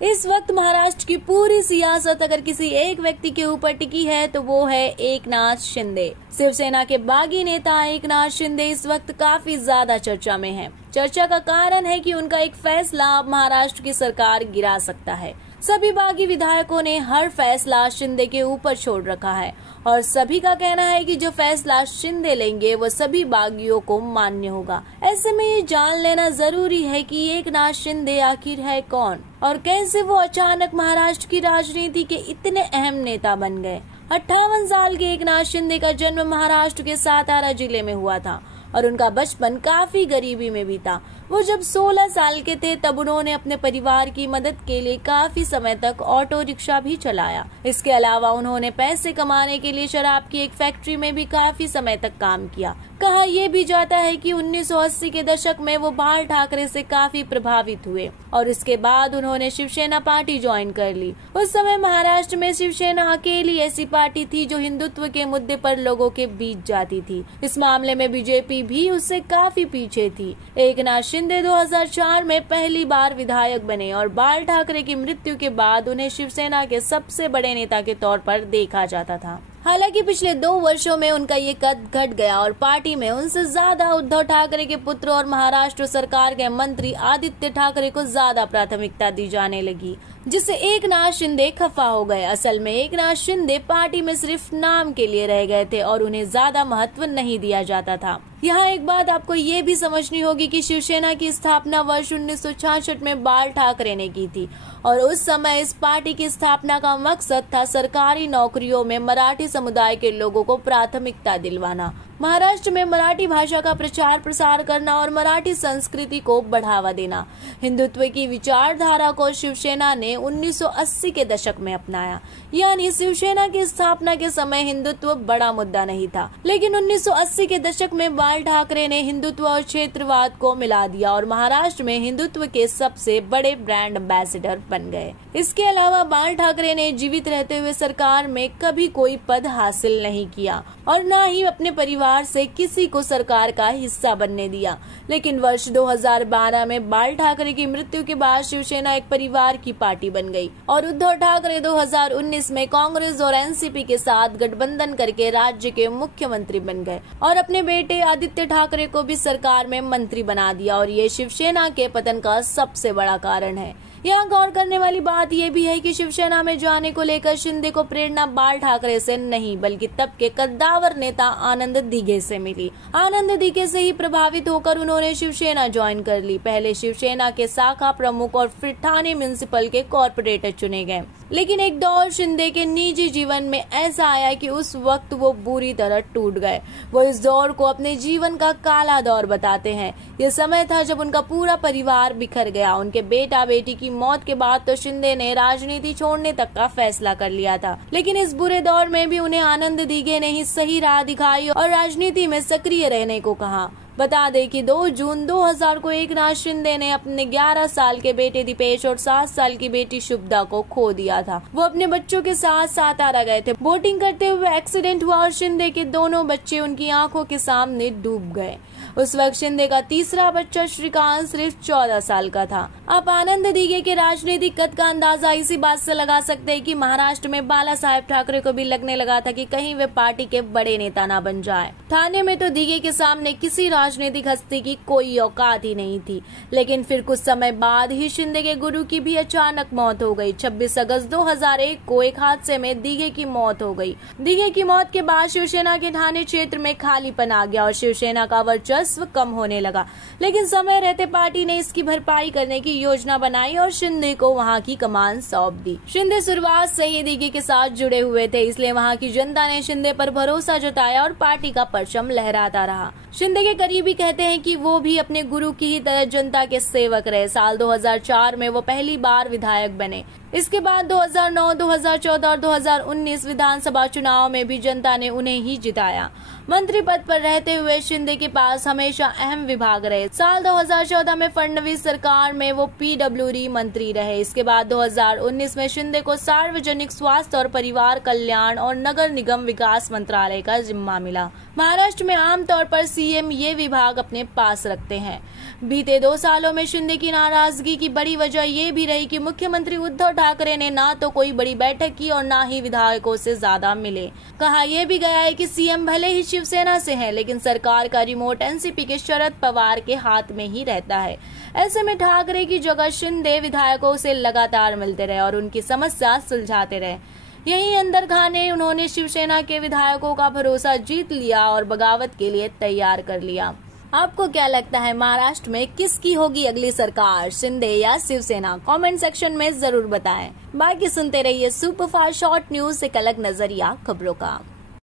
इस वक्त महाराष्ट्र की पूरी सियासत अगर किसी एक व्यक्ति के ऊपर टिकी है तो वो है एकनाथ शिंदे। शिवसेना के बागी नेता एकनाथ शिंदे इस वक्त काफी ज्यादा चर्चा में हैं। चर्चा का कारण है कि उनका एक फैसला अब महाराष्ट्र की सरकार गिरा सकता है। सभी बागी विधायकों ने हर फैसला शिंदे के ऊपर छोड़ रखा है और सभी का कहना है कि जो फैसला शिंदे लेंगे वो सभी बागियों को मान्य होगा। ऐसे में ये जान लेना जरूरी है कि एकनाथ शिंदे आखिर है कौन और कैसे वो अचानक महाराष्ट्र की राजनीति के इतने अहम नेता बन गए। 58 साल के एकनाथ शिंदे का जन्म महाराष्ट्र के सातारा जिले में हुआ था और उनका बचपन काफी गरीबी में बीता। वो जब 16 साल के थे तब उन्होंने अपने परिवार की मदद के लिए काफी समय तक ऑटो रिक्शा भी चलाया। इसके अलावा उन्होंने पैसे कमाने के लिए शराब की एक फैक्ट्री में भी काफी समय तक काम किया। कहा यह भी जाता है कि 1980 के दशक में वो बाल ठाकरे से काफी प्रभावित हुए और इसके बाद उन्होंने शिवसेना पार्टी ज्वाइन कर ली। उस समय महाराष्ट्र में शिवसेना अकेली ऐसी पार्टी थी जो हिंदुत्व के मुद्दे पर लोगों के बीच जाती थी। इस मामले में बीजेपी भी उससे काफी पीछे थी। एकनाथ शिंदे 2004 में पहली बार विधायक बने और बाल ठाकरे की मृत्यु के बाद उन्हें शिवसेना के सबसे बड़े नेता के तौर पर देखा जाता था। हालांकि पिछले 2 वर्षों में उनका ये कद घट गया और पार्टी में उनसे ज्यादा उद्धव ठाकरे के पुत्र और महाराष्ट्र सरकार के मंत्री आदित्य ठाकरे को ज्यादा प्राथमिकता दी जाने लगी, जिससे एकनाथ शिंदे खफा हो गए। असल में एकनाथ शिंदे पार्टी में सिर्फ नाम के लिए रह गए थे और उन्हें ज्यादा महत्व नहीं दिया जाता था। यहाँ एक बात आपको ये भी समझनी होगी कि शिवसेना की स्थापना वर्ष 1966 में बाल ठाकरे ने की थी और उस समय इस पार्टी की स्थापना का मकसद था सरकारी नौकरियों में मराठी समुदाय के लोगों को प्राथमिकता दिलवाना, महाराष्ट्र में मराठी भाषा का प्रचार प्रसार करना और मराठी संस्कृति को बढ़ावा देना। हिंदुत्व की विचारधारा को शिवसेना ने 1980 के दशक में अपनाया, यानी शिवसेना की स्थापना के समय हिंदुत्व बड़ा मुद्दा नहीं था, लेकिन 1980 के दशक में बाल ठाकरे ने हिंदुत्व और क्षेत्रवाद को मिला दिया और महाराष्ट्र में हिंदुत्व के सबसे बड़े ब्रांड एम्बेसडर बन गए। इसके अलावा बाल ठाकरे ने जीवित रहते हुए सरकार में कभी कोई पद हासिल नहीं किया और न ही अपने परिवार से किसी को सरकार का हिस्सा बनने दिया। लेकिन वर्ष 2012 में बाल ठाकरे की मृत्यु के बाद शिवसेना एक परिवार की पार्टी बन गई और उद्धव ठाकरे 2019 में कांग्रेस और एनसीपी के साथ गठबंधन करके राज्य के मुख्यमंत्री बन गए और अपने बेटे आदित्य ठाकरे को भी सरकार में मंत्री बना दिया और ये शिवसेना के पतन का सबसे बड़ा कारण है। यहाँ गौर करने वाली बात यह भी है कि शिवसेना में जाने को लेकर शिंदे को प्रेरणा बाल ठाकरे से नहीं बल्कि तब के कद्दावर नेता आनंद दिघे से मिली। आनंद दिघे से ही प्रभावित होकर उन्होंने शिवसेना ज्वाइन कर ली। पहले शिवसेना के शाखा प्रमुख और फिर ठाणे म्युनिसिपल के कॉर्पोरेटर चुने गए, लेकिन एक दौर शिंदे के निजी जीवन में ऐसा आया कि उस वक्त वो बुरी तरह टूट गए। वो इस दौर को अपने जीवन का काला दौर बताते हैं। ये समय था जब उनका पूरा परिवार बिखर गया। उनके बेटा बेटी की मौत के बाद तो शिंदे ने राजनीति छोड़ने तक का फैसला कर लिया था, लेकिन इस बुरे दौर में भी उन्हें आनंद दिघे ने ही सही राह दिखाई और राजनीति में सक्रिय रहने को कहा। बता दें कि 2 जून 2000 को एकनाथ शिंदे ने अपने 11 साल के बेटे दीपेश और 7 साल की बेटी शुभदा को खो दिया था। वो अपने बच्चों के साथ सातारा गए थे। बोटिंग करते हुए एक्सीडेंट हुआ और शिंदे के दोनों बच्चे उनकी आंखों के सामने डूब गए। उस वक्त शिंदे का तीसरा बच्चा श्रीकांत सिर्फ 14 साल का था। आप आनंद दिघे के राजनीतिक कद का अंदाजा इसी बात से लगा सकते हैं कि महाराष्ट्र में बाला साहेब ठाकरे को भी लगने लगा था कि कहीं वे पार्टी के बड़े नेता ना बन जाए। ठाणे में तो दिघे के सामने किसी राजनीतिक हस्ती की कोई औकात ही नहीं थी, लेकिन फिर कुछ समय बाद ही शिंदे के गुरु की भी अचानक मौत हो गई। 26 अगस्त 2001 को एक हादसे में दिघे की मौत हो गई। दिघे की मौत के बाद शिवसेना के ठाणे क्षेत्र में खालीपन आ गया और शिवसेना का वर्चस्व कम होने लगा, लेकिन समय रहते पार्टी ने इसकी भरपाई करने की योजना बनाई और शिंदे को वहां की कमान सौंप दी। शिंदे शुरुआत से ही दिघे के साथ जुड़े हुए थे, इसलिए वहां की जनता ने शिंदे पर भरोसा जताया और पार्टी का परचम लहराता रहा। शिंदे के करीबी कहते हैं कि वो भी अपने गुरु की ही तरह जनता के सेवक रहे। साल 2004 में वो पहली बार विधायक बने। इसके बाद 2009, 2014 और 2019 विधानसभा चुनाव में भी जनता ने उन्हें ही जिताया। मंत्री पद पर रहते हुए शिंदे के पास हमेशा अहम विभाग रहे। साल 2014 में फडणवीस सरकार में वो पीडब्ल्यूडी मंत्री रहे। इसके बाद 2019 में शिंदे को सार्वजनिक स्वास्थ्य और परिवार कल्याण और नगर निगम विकास मंत्रालय का जिम्मा मिला। महाराष्ट्र में आमतौर पर सीएम ये विभाग अपने पास रखते हैं। बीते 2 सालों में शिंदे की नाराजगी की बड़ी वजह ये भी रही कि मुख्यमंत्री उद्धव ठाकरे ने ना तो कोई बड़ी बैठक की और ना ही विधायकों से ज्यादा मिले। कहा यह भी गया है कि सीएम भले ही शिवसेना से है, लेकिन सरकार का रिमोट एनसीपी के शरद पवार के हाथ में ही रहता है। ऐसे में ठाकरे की जगह शिंदे विधायकों से लगातार मिलते रहे और उनकी समस्या सुलझाते रहे। यही अंदर खाने उन्होंने शिवसेना के विधायकों का भरोसा जीत लिया और बगावत के लिए तैयार कर लिया। आपको क्या लगता है, महाराष्ट्र में किसकी होगी अगली सरकार, शिंदे या शिवसेना? कमेंट सेक्शन में जरूर बताएं। बाकी सुनते रहिए सुपरफास्ट शॉर्ट न्यूज, एक अलग नजरिया खबरों का।